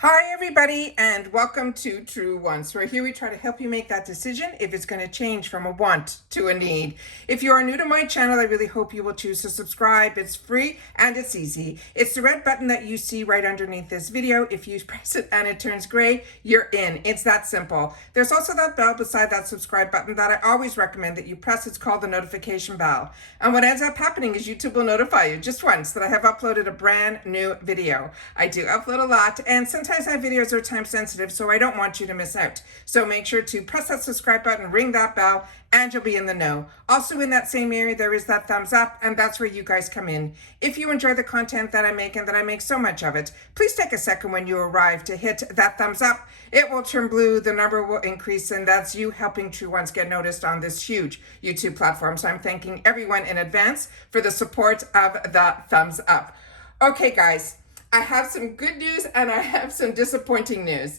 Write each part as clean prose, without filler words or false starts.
Hi everybody and welcome to True Wants, where here we try to help you make that decision if it's going to change from a want to a need. If you are new to my channel, I really hope you will choose to subscribe. It's free and it's easy. It's the red button that you see right underneath this video. If you press it and it turns gray, you're in. It's that simple. There's also that bell beside that subscribe button that I always recommend that you press. It's called the notification bell. And what ends up happening is YouTube will notify you just once that I have uploaded a brand new video. I do upload a lot, and sometimes my videos are time sensitive, so I don't want you to miss out. So make sure to press that subscribe button, ring that bell, and you'll be in the know. Also in that same area, there is that thumbs up, and that's where you guys come in. If you enjoy the content that I make and that I make so much of it, please take a second when you arrive to hit that thumbs up. It will turn blue, the number will increase, and that's you helping True Ones get noticed on this huge YouTube platform. So I'm thanking everyone in advance for the support of the thumbs up. Okay, guys. I have some good news and I have some disappointing news.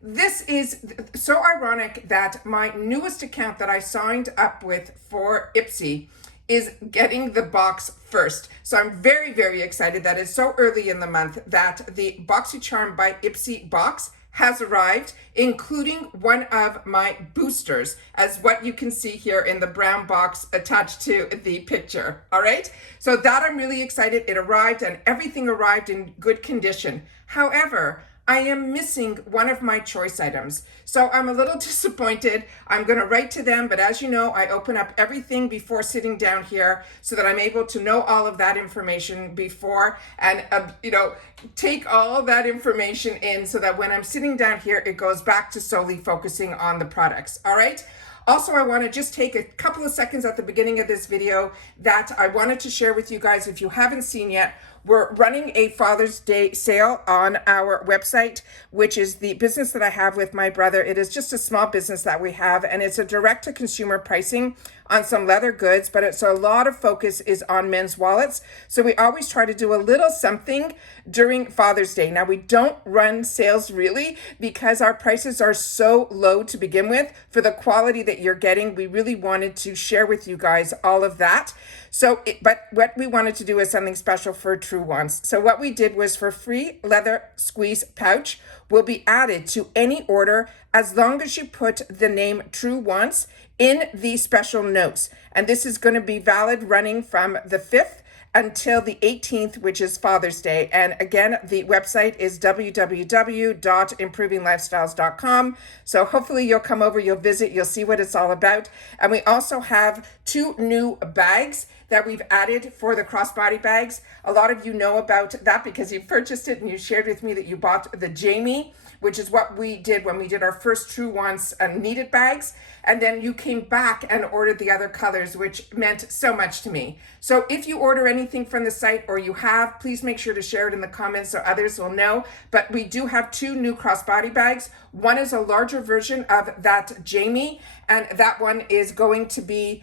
This is so ironic that my newest account that I signed up with for IPSY is getting the box first. So I'm very, very excited that it's so early in the month that the Boxycharm by IPSY box has arrived, including one of my boosters, as what you can see here in the brown box attached to the picture. All right, so that I'm really excited. It arrived and everything arrived in good condition. However, I am missing one of my choice items. So I'm a little disappointed. I'm gonna write to them, but as you know, I open up everything before sitting down here so that I'm able to know all of that information before and, take all that information in so that when I'm sitting down here, it goes back to solely focusing on the products, all right? Also, I want to just take a couple of seconds at the beginning of this video that I wanted to share with you guys. If you haven't seen yet, we're running a Father's Day sale on our website, which is the business that I have with my brother. It is just a small business that we have, and it's a direct-to-consumer pricing on some leather goods, but it's a lot of focus is on men's wallets. So we always try to do a little something during Father's Day. Now, we don't run sales really because our prices are so low to begin with for the quality that you're getting. We really wanted to share with you guys all of that. But what we wanted to do is something special for True Ones. So what we did was for free leather squeeze pouch will be added to any order as long as you put the name True Ones in the special notes. And this is going to be valid running from the 5th until the 18th, which is Father's Day. And again, the website is www.improvinglifestyles.com. So hopefully you'll come over, you'll visit, you'll see what it's all about. And we also have 2 new bags that we've added for the crossbody bags. A lot of you know about that because you purchased it and you shared with me that you bought the Jamie, which is what we did when we did our first True Ones needed bags. And then you came back and ordered the other colors, which meant so much to me. So if you order anything from the site or you have, please make sure to share it in the comments so others will know. But we do have 2 new crossbody bags. One is a larger version of that Jamie, and that one is going to be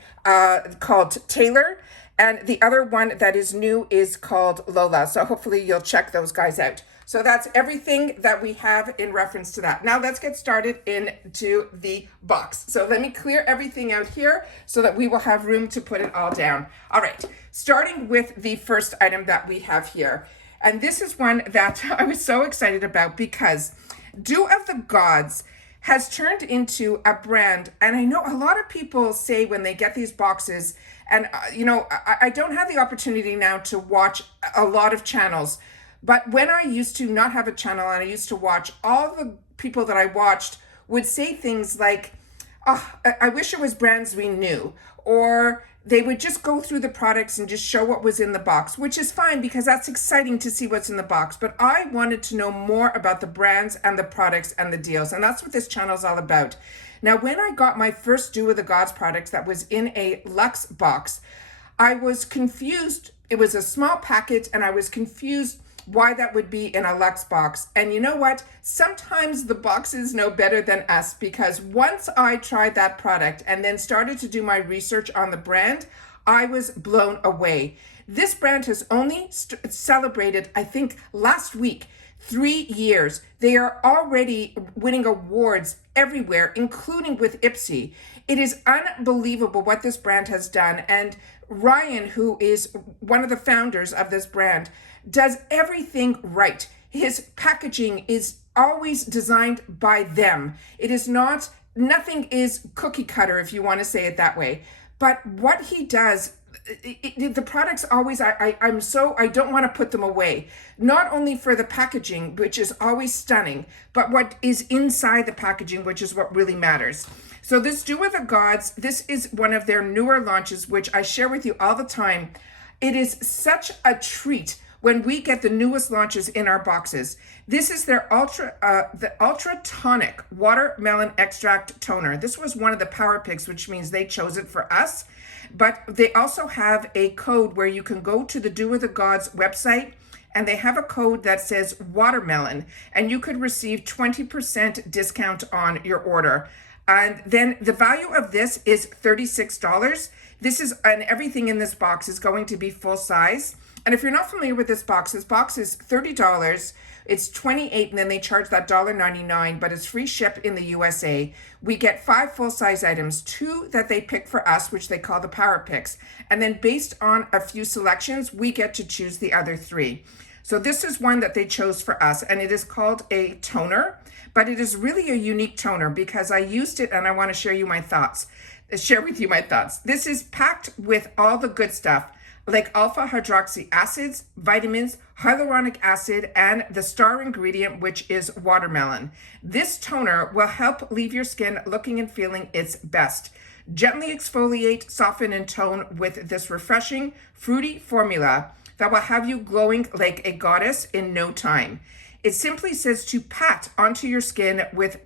called Taylor. And the other one that is new is called Lola. So hopefully you'll check those guys out. So that's everything that we have in reference to that. Now let's get started into the box. So let me clear everything out here so that we will have room to put it all down. All right, starting with the first item that we have here. And this is one that I was so excited about because Dew of the Gods has turned into a brand. And I know a lot of people say when they get these boxes, and I don't have the opportunity now to watch a lot of channels, but when I used to not have a channel and I used to watch, all the people that I watched would say things like, oh, I wish it was brands we knew, or they would just go through the products and just show what was in the box, which is fine because that's exciting to see what's in the box. But I wanted to know more about the brands and the products and the deals. And that's what this channel is all about. Now, when I got my first Dew of the Gods products that was in a Luxe box, I was confused. It was a small package and I was confused why that would be in a Luxe box. And you know what? Sometimes the boxes know better than us, because once I tried that product and then started to do my research on the brand, I was blown away. This brand has only celebrated, I think last week, 3 years. They are already winning awards everywhere, including with IPSY. It is unbelievable what this brand has done. And Ryan, who is one of the founders of this brand, does everything right. His packaging is always designed by them. It is not, nothing is cookie cutter, if you want to say it that way. But what he does, the products always, I don't want to put them away. Not only for the packaging, which is always stunning, but what is inside the packaging, which is what really matters. So this Dew of the Gods, this is one of their newer launches, which I share with you all the time. It is such a treat when we get the newest launches in our boxes. This is their Ultra Tonic Watermelon Extract Toner. This was one of the power picks, which means they chose it for us. But they also have a code where you can go to the Dew of the Gods website, and they have a code that says watermelon, and you could receive 20% discount on your order. And then the value of this is $36. This is, and everything in this box is going to be full size. And if you're not familiar with this box is $30. It's $28, and then they charge that $1.99, but it's free ship in the USA. We get 5 full-size items, 2 that they pick for us, which they call the Power Picks. And then based on a few selections, we get to choose the other 3. So this is one that they chose for us, and it is called a toner, but it is really a unique toner because I used it and I want to share with you my thoughts. This is packed with all the good stuff, like alpha hydroxy acids, vitamins, hyaluronic acid, and the star ingredient, which is watermelon. This toner will help leave your skin looking and feeling its best. Gently exfoliate, soften, and tone with this refreshing, fruity formula that will have you glowing like a goddess in no time. It simply says to pat onto your skin with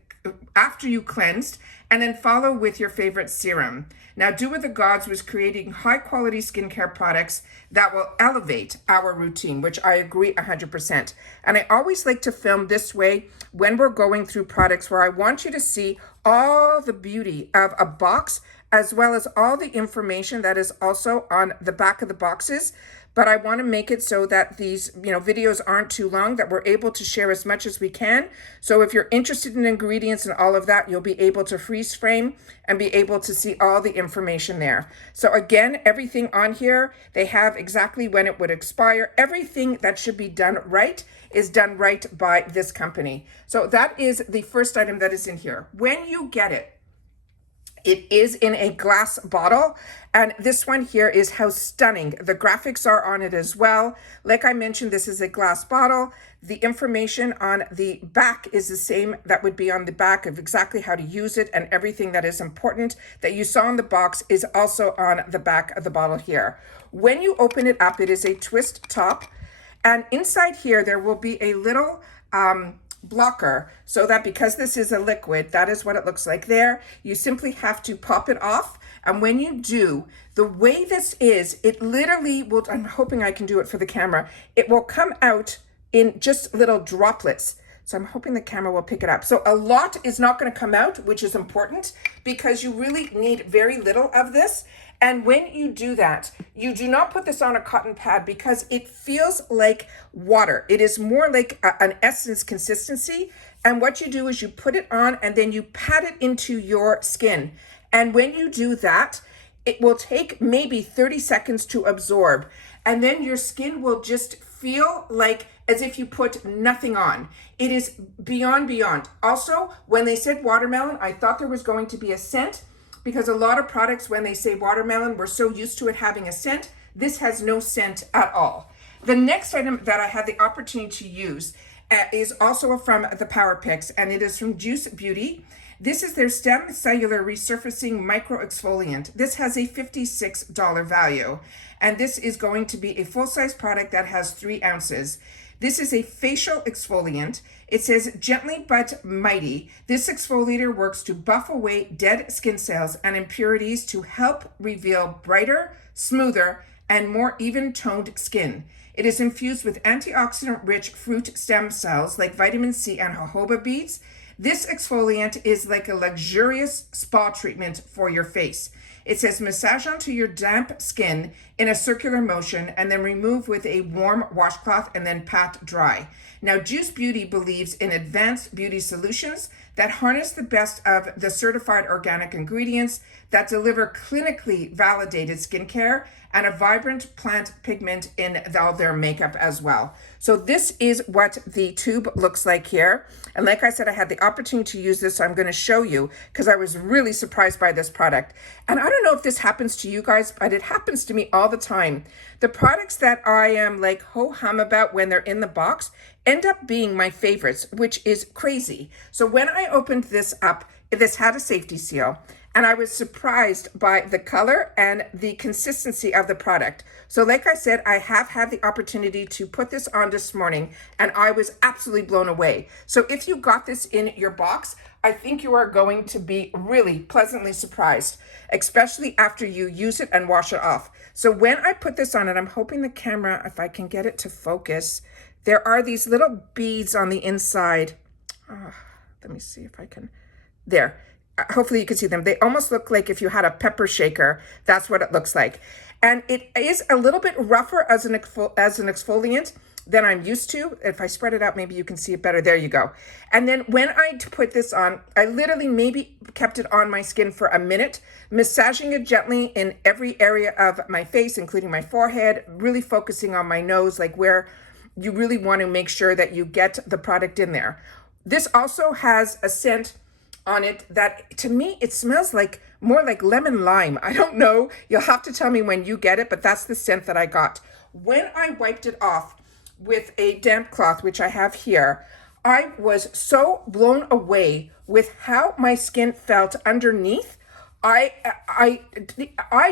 after you cleansed, and then follow with your favorite serum. Now, Dew of the Gods was creating high quality skincare products that will elevate our routine, which I agree 100%. And I always like to film this way when we're going through products where I want you to see all the beauty of a box, as well as all the information that is also on the back of the boxes. But I want to make it so that these, videos aren't too long, that we're able to share as much as we can. So if you're interested in ingredients and all of that, you'll be able to freeze frame and be able to see all the information there. So again, everything on here, they have exactly when it would expire. Everything that should be done right is done right by this company. So that is the first item that is in here. When you get it, it is in a glass bottle, and this one here is how stunning the graphics are on it as well. Like I mentioned, this is a glass bottle. The information on the back is the same that would be on the back of exactly how to use it, and everything that is important that you saw in the box is also on the back of the bottle here. When you open it up, it is a twist top, and inside here there will be a little blocker, so that because this is a liquid, that is what it looks like there. You simply have to pop it off, and when you do, the way this is, it literally will, I'm hoping I can do it for the camera, it will come out in just little droplets. So I'm hoping the camera will pick it up. So a lot is not going to come out, which is important because you really need very little of this. And when you do that, you do not put this on a cotton pad because it feels like water. It is more like an essence consistency. And what you do is you put it on and then you pat it into your skin. And when you do that, it will take maybe 30 seconds to absorb. And then your skin will just feel like as if you put nothing on. It is beyond. Also, when they said watermelon, I thought there was going to be a scent, because a lot of products, when they say watermelon, we're so used to it having a scent. This has no scent at all. The next item that I had the opportunity to use is also from the Power Picks, and it is from Juice Beauty. This is their Stem Cellular Resurfacing Micro Exfoliant. This has a $56 value, and this is going to be a full-size product that has 3 ounces. This is a facial exfoliant. It says gently but mighty. This exfoliator works to buff away dead skin cells and impurities to help reveal brighter, smoother, and more even-toned skin. It is infused with antioxidant-rich fruit stem cells like vitamin C and jojoba beads. This exfoliant is like a luxurious spa treatment for your face. It says massage onto your damp skin in a circular motion and then remove with a warm washcloth and then pat dry. Now, Juice Beauty believes in advanced beauty solutions that harness the best of the certified organic ingredients that deliver clinically validated skincare and a vibrant plant pigment in all their makeup as well. So this is what the tube looks like here. And like I said, I had the opportunity to use this, so I'm going to show you because I was really surprised by this product. And I don't know if this happens to you guys, but it happens to me all the time. The products that I am like ho-hum about when they're in the box end up being my favorites, which is crazy. So when I opened this up, this had a safety seal, and I was surprised by the color and the consistency of the product. So like I said, I have had the opportunity to put this on this morning, and I was absolutely blown away. So if you got this in your box, I think you are going to be really pleasantly surprised, especially after you use it and wash it off. So when I put this on, and I'm hoping the camera, if I can get it to focus, there are these little beads on the inside. Let me see if I can, there. Hopefully you can see them. They almost look like if you had a pepper shaker. That's what it looks like. And it is a little bit rougher as an exfoliant than I'm used to. If I spread it out, maybe you can see it better. There you go. And then when I put this on, I literally maybe kept it on my skin for a minute, massaging it gently in every area of my face, including my forehead, really focusing on my nose, like where you really want to make sure that you get the product in there. This also has a scent on it that to me it smells like more like lemon lime. I don't know, you'll have to tell me when you get it, but that's the scent that I got. When I wiped it off with a damp cloth, which I have here, I was so blown away with how my skin felt underneath. I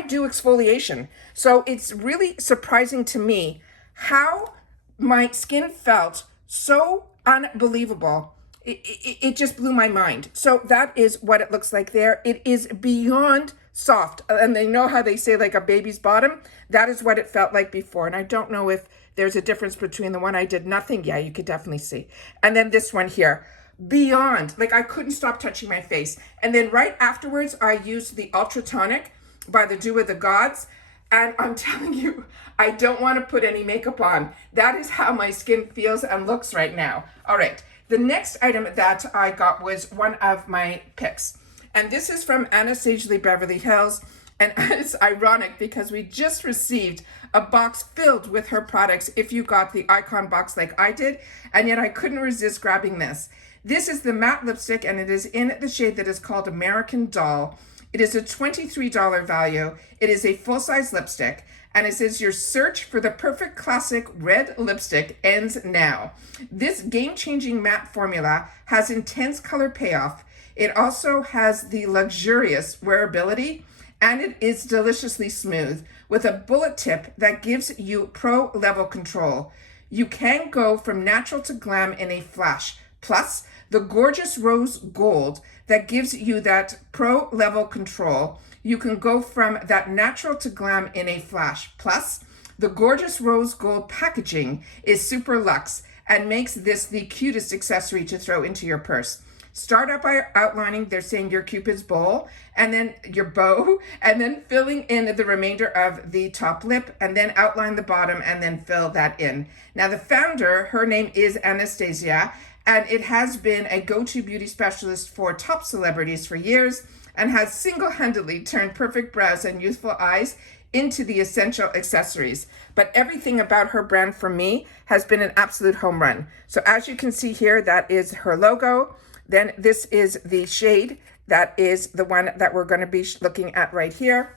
do exfoliation, so it's really surprising to me how my skin felt so unbelievable. It just blew my mind. So that is what it looks like there. It is beyond soft. And they know how they say like a baby's bottom. That is what it felt like before. And I don't know if there's a difference between the one I did nothing. Yeah, you could definitely see. And then this one here, beyond, like I couldn't stop touching my face. And then right afterwards, I used the Ultra Tonic by the Dew of the Gods. And I'm telling you, I don't want to put any makeup on. That is how my skin feels and looks right now. All right. The next item that I got was one of my picks. And this is from Anastasia Beverly Hills. And it's ironic because we just received a box filled with her products if you got the Icon box like I did. And yet I couldn't resist grabbing this. This is the matte lipstick, and it is in the shade that is called American Doll. It is a $23 value. It is a full-size lipstick. And it says your search for the perfect classic red lipstick ends now. This game-changing matte formula has intense color payoff. It also has the luxurious wearability, and it is deliciously smooth with a bullet tip that gives you pro-level control. You can go from natural to glam in a flash. Plus, the gorgeous rose gold that gives you that pro-level control. You can go from that natural to glam in a flash. Plus, the gorgeous rose gold packaging is super luxe and makes this the cutest accessory to throw into your purse. Start out by outlining, they're saying your Cupid's bow, and then your bow, and then filling in the remainder of the top lip, and then outline the bottom, and then fill that in. Now, the founder, her name is Anastasia, and it has been a go-to beauty specialist for top celebrities for years, and has single-handedly turned perfect brows and youthful eyes into the essential accessories. But everything about her brand for me has been an absolute home run. So as you can see here, that is her logo. Then this is the shade. That is the one that we're going to be looking at right here.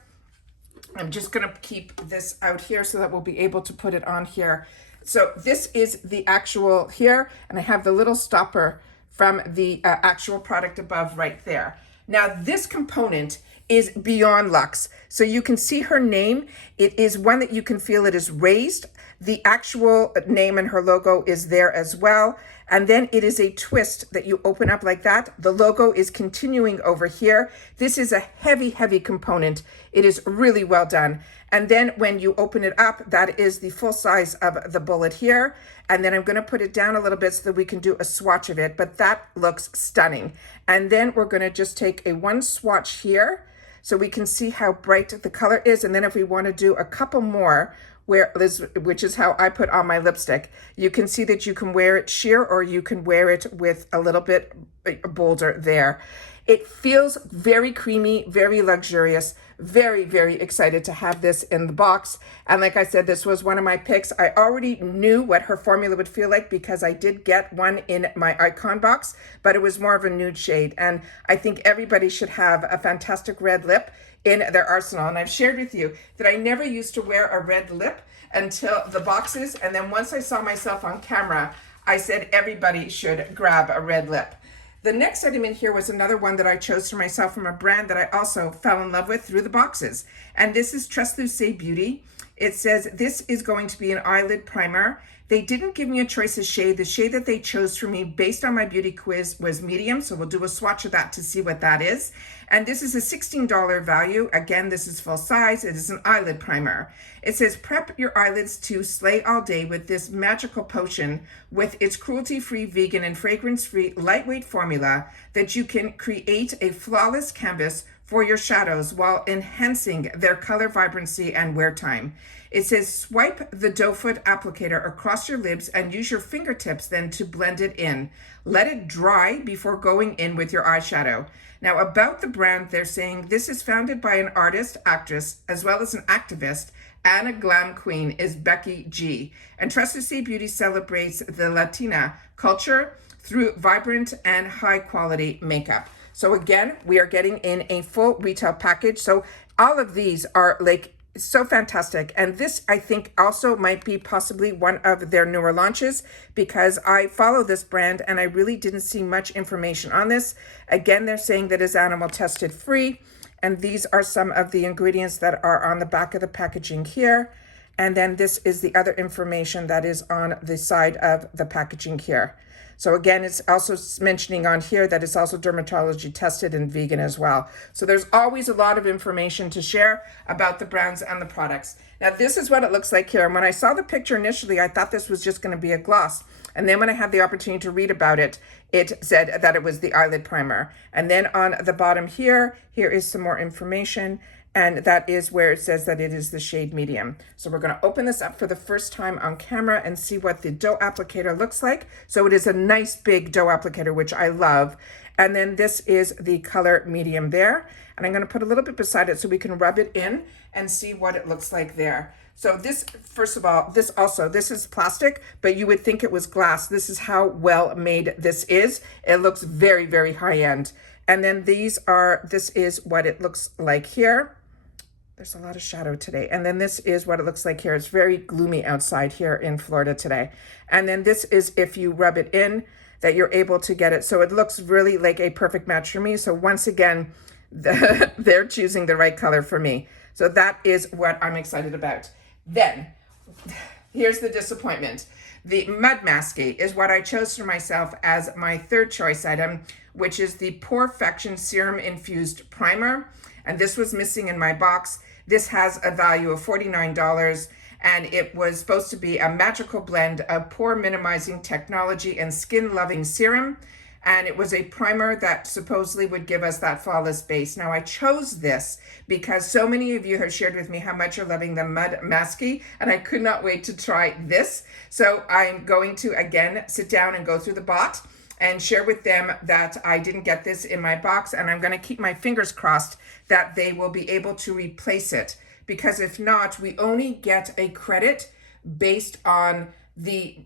I'm just going to keep this out here so that we'll be able to put it on here. So this is the actual here, and I have the little stopper from the actual product above right there. Now, this component is beyond luxe. So you can see her name. It is one that you can feel it is raised. The actual name and her logo is there as well. And then it is a twist that you open up like that. The logo is continuing over here. This is a heavy, heavy component. It is really well done. And then when you open it up, that is the full size of the bullet here. And then I'm going to put it down a little bit so that we can do a swatch of it, but that looks stunning. And then we're going to just take a one swatch here so we can see how bright the color is. And then if we want to do a couple more, which is how I put on my lipstick, you can see that you can wear it sheer or you can wear it with a little bit bolder there. It feels very creamy, very luxurious, very, very excited to have this in the box. And like I said, this was one of my picks. I already knew what her formula would feel like because I did get one in my Icon box, but it was more of a nude shade. And I think everybody should have a fantastic red lip in their arsenal. And I've shared with you that I never used to wear a red lip until the boxes. And then once I saw myself on camera, I said everybody should grab a red lip. The next item in here was another one that I chose for myself from a brand that I also fell in love with through the boxes. And this is Trust Beauty. It says this is going to be an eyelid primer. They didn't give me a choice of shade. The shade that they chose for me based on my beauty quiz was medium. So we'll do a swatch of that to see what that is. And this is a $16 value. Again, this is full size. It is an eyelid primer. It says prep your eyelids to slay all day with this magical potion with its cruelty-free, vegan, and fragrance-free lightweight formula that you can create a flawless canvas for your shadows while enhancing their color vibrancy and wear time. It says swipe the doe foot applicator across your lips and use your fingertips then to blend it in. Let it dry before going in with your eyeshadow. Now about the brand, they're saying this is founded by an artist, actress, as well as an activist, and a glam queen is Becky G. And Trust Beauty celebrates the Latina culture through vibrant and high quality makeup. So again, we are getting in a full retail package. So all of these are like so fantastic. And this, I think, also might be possibly one of their newer launches because I follow this brand and I really didn't see much information on this. Again, they're saying that it's animal tested free. And these are some of the ingredients that are on the back of the packaging here. And then this is the other information that is on the side of the packaging here. So again, it's also mentioning on here that it's also dermatology tested and vegan as well. So there's always a lot of information to share about the brands and the products. Now this is what it looks like here. And when I saw the picture initially, I thought this was just going to be a gloss. And then when I had the opportunity to read about it, it said that it was the eyelid primer. And then on the bottom here is some more information. And that is where it says that it is the shade medium. So we're going to open this up for the first time on camera and see what the doe applicator looks like. So it is a nice big doe applicator, which I love. And then this is the color medium there. And I'm going to put a little bit beside it so we can rub it in and see what it looks like there. So this, first of all, this is plastic, but you would think it was glass. This is how well made this is. It looks very, very high end. And then this is what it looks like here. There's a lot of shadow today. And then this is what it looks like here. It's very gloomy outside here in Florida today. And then this is if you rub it in, that you're able to get it. So it looks really like a perfect match for me. So once again, they're choosing the right color for me. So that is what I'm excited about. Then, here's the disappointment. The Mud Masky is what I chose for myself as my third choice item, which is the Porefection Serum Infused Primer. And this was missing in my box. This has a value of $49, and it was supposed to be a magical blend of pore minimizing technology and skin loving serum. And it was a primer that supposedly would give us that flawless base. Now I chose this because so many of you have shared with me how much you're loving the Mud Masky, and I could not wait to try this. So I'm going to again sit down and go through the bot and share with them that I didn't get this in my box, and I'm going to keep my fingers crossed that they will be able to replace it, because if not, we only get a credit based on the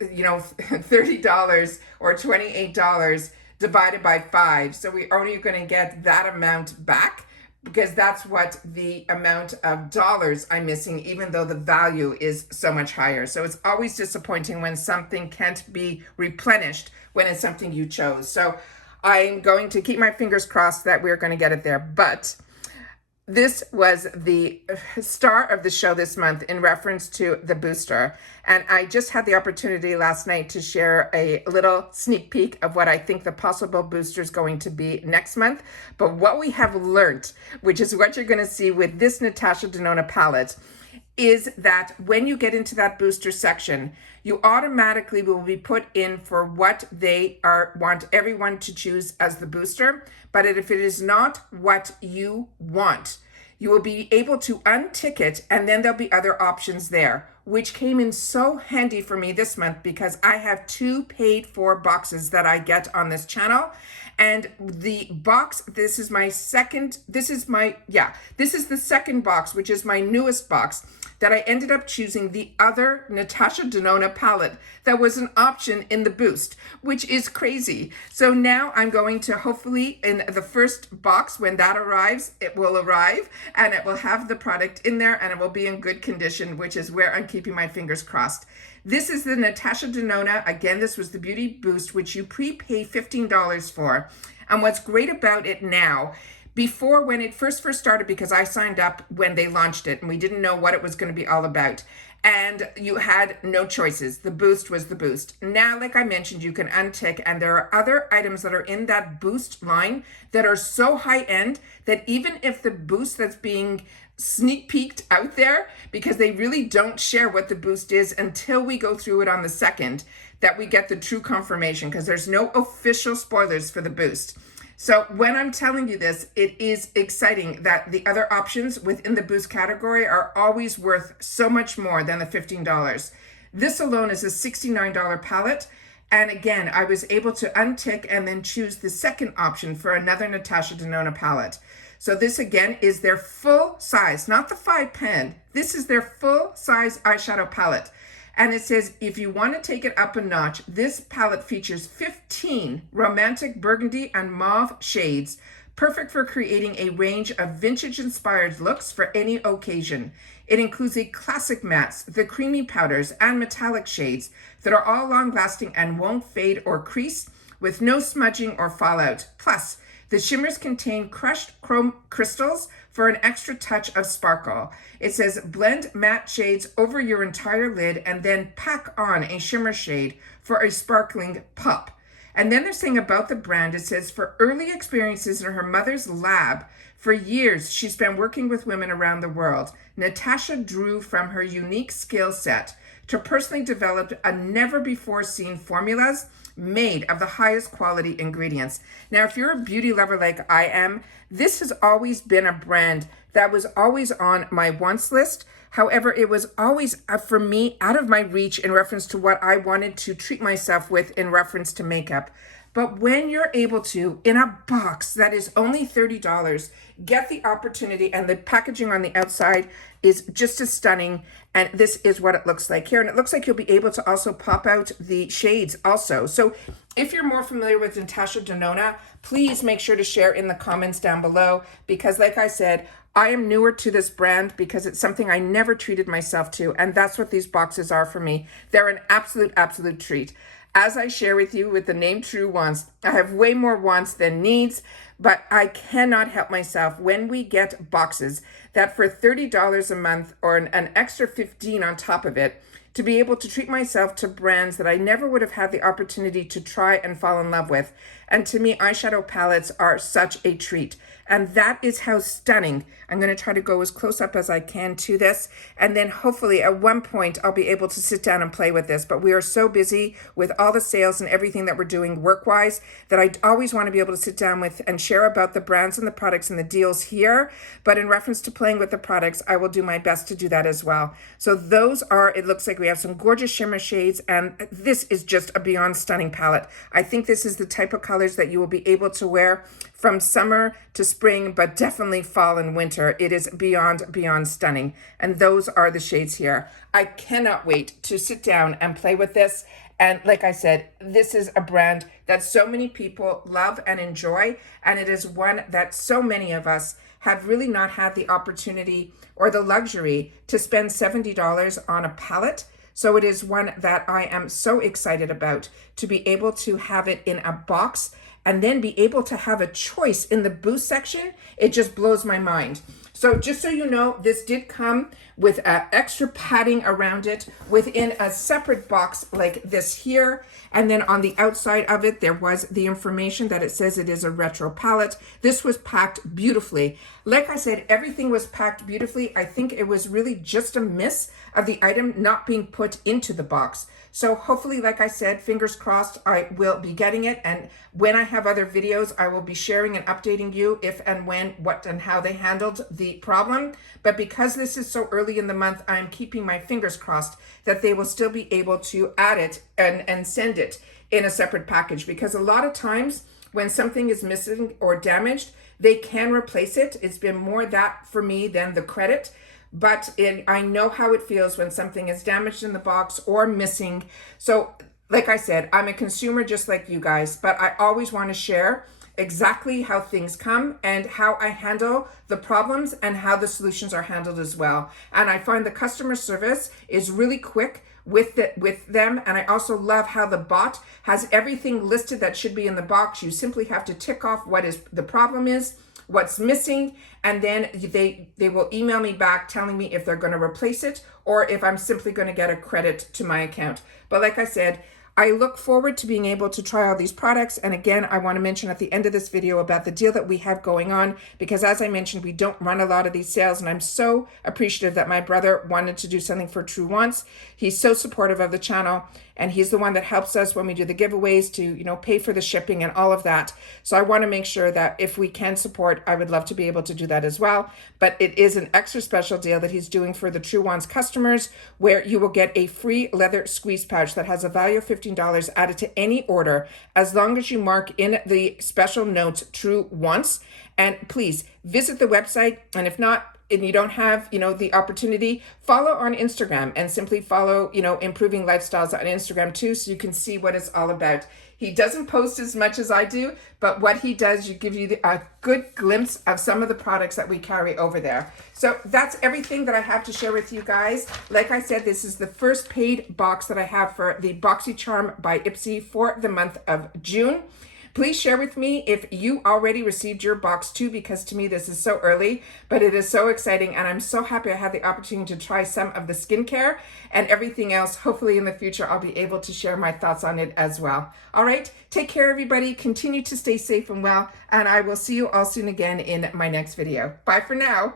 $30 or $28 divided by 5. So we only going to get that amount back, because that's what the amount of dollars I'm missing, even though the value is so much higher. So it's always disappointing when something can't be replenished when it's something you chose. So I'm going to keep my fingers crossed that we're going to get it there. But this was the star of the show this month in reference to the booster. And I just had the opportunity last night to share a little sneak peek of what I think the possible booster is going to be next month. But what we have learned, which is what you're going to see with this Natasha Denona palette, is that when you get into that booster section, you automatically will be put in for what they want everyone to choose as the booster. But if it is not what you want, you will be able to untick it, and then there'll be other options there, which came in so handy for me this month because I have 2 paid for boxes that I get on this channel. And the box, this is the second box, which is my newest box, that I ended up choosing the other Natasha Denona palette that was an option in the boost, which is crazy. So now I'm going to, hopefully in the first box, when that arrives, it will arrive and it will have the product in there and it will be in good condition, which is where I'm keeping my fingers crossed. This is the Natasha Denona. Again, this was the Beauty Boost, which you prepay $15 for. And what's great about it now, before when it first started, because I signed up when they launched it and we didn't know what it was going to be all about. And you had no choices. The boost was the boost. Now, like I mentioned, you can untick, and there are other items that are in that boost line that are so high end that even if the boost that's being sneak peeked out there, because they really don't share what the boost is until we go through it on the second, that we get the true confirmation, because there's no official spoilers for the boost. So when I'm telling you this, it is exciting that the other options within the boost category are always worth so much more than the $15. This alone is a $69 palette. And again, I was able to untick and then choose the second option for another Natasha Denona palette. So this again is their full size, not the 5 pen. This is their full size eyeshadow palette. And it says, if you want to take it up a notch, this palette features 15 romantic burgundy and mauve shades, perfect for creating a range of vintage-inspired looks for any occasion. It includes a classic mattes, the creamy powders, and metallic shades that are all long-lasting and won't fade or crease, with no smudging or fallout. Plus, the shimmers contain crushed chrome crystals for an extra touch of sparkle. It says blend matte shades over your entire lid and then pack on a shimmer shade for a sparkling pop. And then they're saying about the brand, it says for early experiences in her mother's lab, for years she spent working with women around the world. Natasha drew from her unique skill set to personally develop a never before seen formulas made of the highest quality ingredients. Now, if you're a beauty lover like I am, this has always been a brand that was always on my wants list. However, it was always, for me, out of my reach in reference to what I wanted to treat myself with in reference to makeup. But when you're able to, in a box that is only $30, get the opportunity, and the packaging on the outside is just as stunning. And this is what it looks like here. And it looks like you'll be able to also pop out the shades also. So if you're more familiar with Natasha Denona, please make sure to share in the comments down below, because like I said, I am newer to this brand because it's something I never treated myself to. And that's what these boxes are for me. They're an absolute treat. As I share with you with the name True Wants, I have way more wants than needs, but I cannot help myself when we get boxes that for $30 a month or an extra $15 on top of it, to be able to treat myself to brands that I never would have had the opportunity to try and fall in love with. And to me, eyeshadow palettes are such a treat. And that is how stunning. I'm going to try to go as close up as I can to this. And then hopefully at one point I'll be able to sit down and play with this. But we are so busy with all the sales and everything that we're doing work-wise that I always want to be able to sit down with and share about the brands and the products and the deals here. But in reference to playing with the products, I will do my best to do that as well. So those are, it looks like we have some gorgeous shimmer shades, and this is just a beyond stunning palette. I think this is the type of colors that you will be able to wear from summer to spring, but definitely fall and winter. It is beyond stunning. And those are the shades here. I cannot wait to sit down and play with this. And like I said, this is a brand that so many people love and enjoy. And it is one that so many of us have really not had the opportunity or the luxury to spend $70 on a palette. So it is one that I am so excited about, to be able to have it in a box and then be able to have a choice in the boost section. It just blows my mind. So just so you know, this did come with extra padding around it within a separate box like this here. And then on the outside of it, there was the information that it says it is a retro palette. This was packed beautifully. Like I said, everything was packed beautifully. I think it was really just a miss of the item not being put into the box. So hopefully, like I said, fingers crossed, I will be getting it. And when I have other videos, I will be sharing and updating you if and when, what and how they handled the problem. But because this is so early in the month, I'm keeping my fingers crossed that they will still be able to add it and send it in a separate package. Because a lot of times when something is missing or damaged, they can replace it. It's been more that for me than the credit. But I know how it feels when something is damaged in the box or missing. So like I said, I'm a consumer just like you guys, but I always want to share exactly how things come and how I handle the problems and how the solutions are handled as well. And I find the customer service is really quick with them. And I also love how the bot has everything listed that should be in the box. You simply have to tick off what is the problem is, what's missing, and then they will email me back telling me if they're going to replace it or if I'm simply going to get a credit to my account. But like I said, I look forward to being able to try all these products. And again, I want to mention at the end of this video about the deal that we have going on, because as I mentioned, we don't run a lot of these sales. And I'm so appreciative that my brother wanted to do something for True Wants. He's so supportive of the channel. And he's the one that helps us when we do the giveaways to, you know, pay for the shipping and all of that. So I want to make sure that if we can support, I would love to be able to do that as well. But it is an extra special deal that he's doing for the True Wants customers, where you will get a free leather squeeze pouch that has a value of $15 added to any order, as long as you mark in the special notes True Wants. And please visit the website. And if not, and you don't have, you know, the opportunity, follow on Instagram and simply follow, you know, Improving Lifestyles on Instagram too, so you can see what it's all about. He doesn't post as much as I do, but what he does, you give you a good glimpse of some of the products that we carry over there. So that's everything that I have to share with you guys. Like I said, this is the first paid box that I have for the Boxycharm by IPSY for the month of June. Please share with me if you already received your box too, because to me this is so early, but it is so exciting and I'm so happy I had the opportunity to try some of the skincare and everything else. Hopefully in the future I'll be able to share my thoughts on it as well. All right, take care everybody, continue to stay safe and well, and I will see you all soon again in my next video. Bye for now.